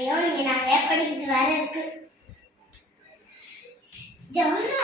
ஐயோ இங்க நிறைய படிக்கிறது வேற இருக்கு. ஜவுனு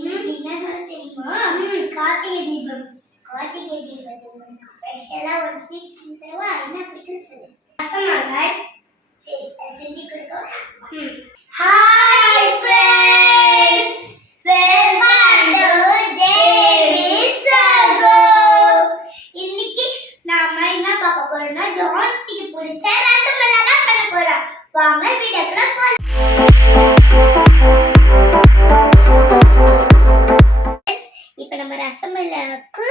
இன்னைக்கு என்ன தெரியுமா? கார்த்திகை தீபம். கார்த்திகை தீபத்துக்கு ஸ்பெஷலா ஒரு ஸ்வீட் செஞ்சு தருவா? என்ன பிடிக்கும்னு சொல்லு. ரசமலாய் சரி செஞ்சு கொடுக்கவா? ஹாய் ஃப்ரெண்ட்ஸ் வெல்கம் டு ஜேவிஸ் சகோ இன்னைக்கு நாம என்ன பார்க்க போறோம்னா ஜான்ஸ்டிக்கு பிடிச்ச ரசமலாய் தான் பண்ண போறோம். வாங்க வீடியோக்குள்ள இப்போ நம்ம ரசமலாய்க்கு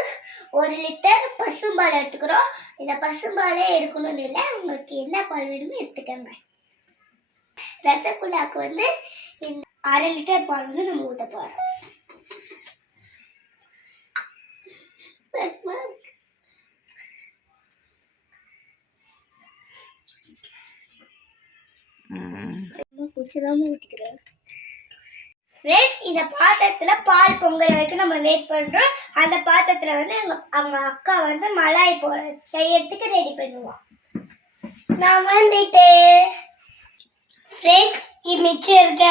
ஒரு லிட்டர் பசும்பால் எடுத்துக்கிறோம். இந்த பசும்பாலே எடுக்கணும்னு இல்லை உங்களுக்கு என்ன பால் வேணுமோ எடுத்துக்கோங்க. ரசகுல்லாக்கு வந்து அரை லிட்டர் பால் வந்து நம்ம ஊற்ற போகிறோம் ஊற்றிக்கிறேன் ஃப்ரெண்ட்ஸ் இந்த பாத்திரத்துல பால் பொங்குற வரைக்கும் நம்ம வெயிட் பண்றோம். அந்த பாத்திரத்துல வந்து அவங்க அக்கா வந்து மலாய் போல செய்யறதுக்கு ரெடி பண்ணுவோம் நான் வந்துட்டேன். ஃப்ரெண்ட்ஸ் மிச்சம் இருக்க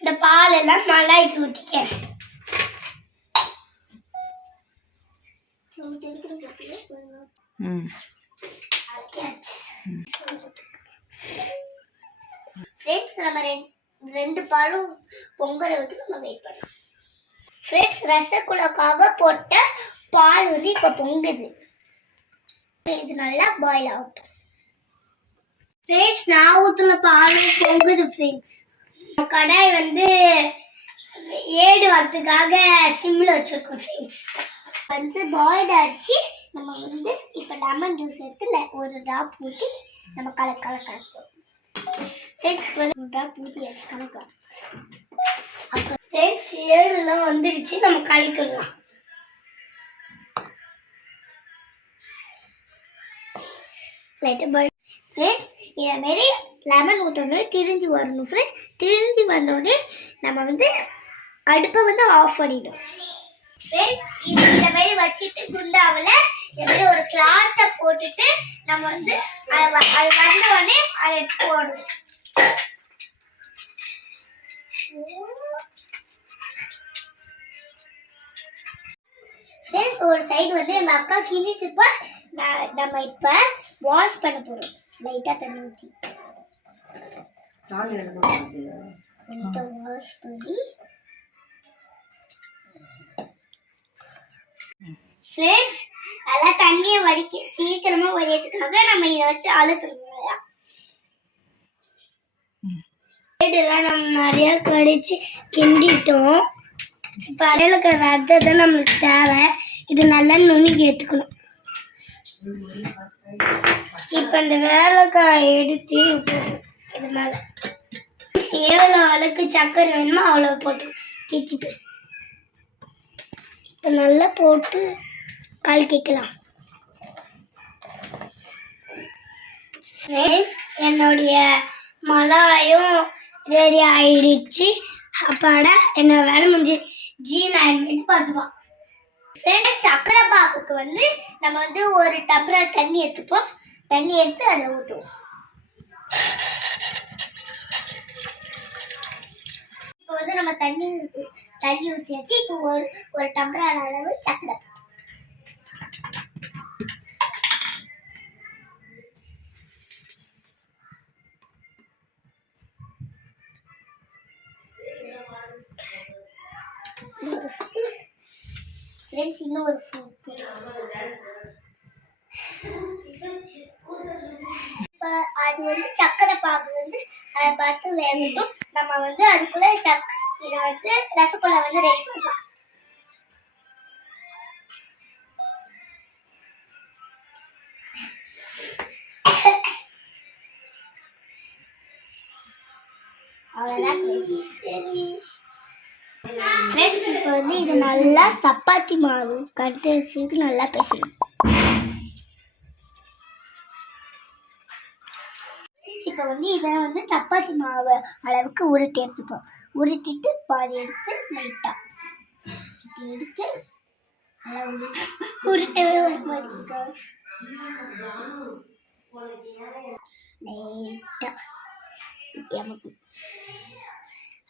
இந்த பால் எல்லாம் மலாய்க்கு ஊற்றிக்கிறேன் ம். ஃப்ரெண்ட்ஸ் நம்ம ரெண்டு ரெண்டு பாலும் பொங்குற நம்ம வெயிட் பண்ணலாம். ஃப்ரெண்ட்ஸ் ரசகுல்லாக்காக போட்ட பால் வந்து இப்போ பொங்குது. இது நல்லா பாயில் ஆகட்டும். ஃப்ரெண்ட்ஸ் நான் ஊற்றின பாலும் பொங்குது ஃப்ரெண்ட்ஸ் கடாய் வந்து ஏடு வரத்துக்காக சிம்மில் வச்சுருக்கோம் ஃப்ரெண்ட்ஸ் வந்து பாயில் அரிசி நம்ம வந்து இப்போ லெமன் ஜூஸ் எடுத்து ஒரு ட்ராப் ஊற்றி நம்ம கல கல கலப்போம் ஃப்ரெண்ட்ஸ் வந்து ட்ராப் ஊற்றி அப்போ ஃப்ரெண்ட்ஸ் ஏழுலாம் வந்துடுச்சு நம்ம கழிக்கலாம். லைட்டாக பல் ஃப்ரெண்ட்ஸ் இதமாரி லெமன் ஊற்றோடனே திரிஞ்சு வரணும் ஃப்ரெண்ட்ஸ் திரிஞ்சு வந்தோடனே நம்ம வந்து அடுப்பை வந்து ஆஃப் பண்ணிடும் ஃப்ரெண்ட்ஸ் இது இந்த மாதிரி வச்சுட்டு குண்டாவில் மாதிரி ஒரு கிளாத்தை போட்டுட்டு நம்ம வந்து அது வ- அது வந்த உடனே அதை போடணும். ஃப்ரெண்ட்ஸ் ஒரு சைடு வந்து எங்கள் அக்கா கிண்டிட்டு இருப்பா நான் நம்ம இப்போ வாஷ் பண்ண போகிறோம் லைட்டாக தண்ணி ஊற்றி வாஷ் பண்ணி. ஃப்ரெண்ட்ஸ் அதெல்லாம் தண்ணியை வடிக்க சீக்கிரமாக வடியதுக்காக நம்ம இதை வச்சு அழுத்தணும் நல்லா. நம்ம நிறைய கடிச்சு கிண்டிட்டோம். இப்போ அடையில இருக்கிற விதை தான் நம்மளுக்கு தேவை. இது நல்லா நுணுக்கி எடுத்துக்கணும். இப்போ இந்த வேலைக்காய் எடுத்து இது மேலே. எவ்வளோ அளவுக்கு சர்க்கரை வேணுமோ அவ்வளோ போட்டு திட்டிட்டு இப்போ நல்லா போட்டு கலக்கிக்கலாம் ஃப்ரெண்ட்ஸ் என்னுடைய மலாயும் ரெடி ஆயிடுச்சு. அப்பாட என்னோட வேலை முடிஞ்சு ஜி நான் பார்த்துப்போம். ஃப்ரெண்ட்ஸ் சக்கரை பாக்குக்கு வந்து நம்ம வந்து ஒரு டம்ளர் தண்ணி எடுத்துப்போம். தண்ணி எடுத்து அதை ஊற்றுவோம் இப்போ வந்து நம்ம தண்ணி ஊற்றி தண்ணி ஊற்றியாச்சு இப்போ ஒரு ஒரு டம்ளர் அளவு சக்கரை ஃப்ரெண்ட்ஸ் இன்னும் ஒரு இப்போ அது வந்து சக்கரை பாகு வந்து அதை பார்த்து வேகட்டும். நம்ம வந்து அதுக்குள்ள சக் இதை வந்து ரசகுல்லா வந்து ரெடி பண்ணலாம். அவ்வளோதான் வந்து இது நல்லா சப்பாத்தி மாவு. கண்டென்ஸுக்கு நல்லா பேசணும். இப்போ வந்து இதை வந்து சப்பாத்தி மாவு அளவுக்கு உருட்டி எடுத்துப்போம். உருட்டிட்டு பாதி எடுத்து லைட்டாக எடுத்து நல்லா உருட்டி. உருட்டவே வர லைட்டாக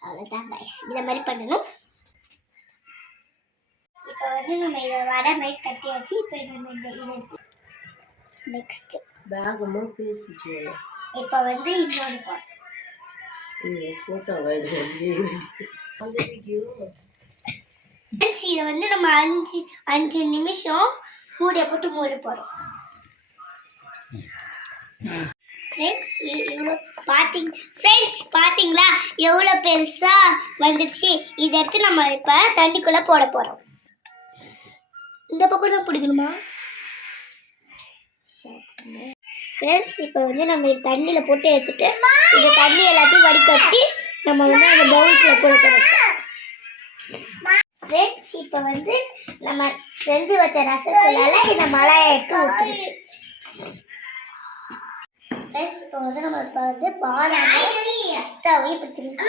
அவ்வளோதான் இந்த மாதிரி பண்ணணும். வந்து நம்ம இதை வடை மாதிரி கட்டியாச்சு இப்போ நம்ம இந்த இது நெக்ஸ்ட் வேகமாக பேசிச்சு இப்போ வந்து இன்னொரு பால் ஃபோட்டோ இதை வந்து நம்ம அஞ்சு அஞ்சு நிமிஷம் மூடியை போட்டு மூடி போகிறோம் ஃப்ரெண்ட்ஸ் இவ்வளோ பார்த்தீங்க ஃப்ரெண்ட்ஸ் பார்த்தீங்களா எவ்வளோ பெருசாக வந்துடுச்சு இதை எடுத்து நம்ம இப்போ தண்ணிக்குள்ளே போட போகிறோம் இந்த பக்கம் தான் பிடிக்கணுமா? ஃப்ரெண்ட்ஸ் இப்போ வந்து நம்ம இது தண்ணியில் போட்டு எடுத்துட்டு இந்த தண்ணி எல்லாத்தையும் வடிகட்டி நம்ம வந்து அந்த பவுலுக்குள்ள கொடுக்கணும் ஃப்ரெண்ட்ஸ் இப்போ வந்து நம்ம செஞ்சு வச்ச ரசகுல்லால இந்த மலாயை எடுத்து ஊற்றணும் ஃப்ரெண்ட்ஸ் இப்போ வந்து நம்ம இப்போ வந்து பாதாமை ஸ்டவ்வையும் இப்போ திருப்பி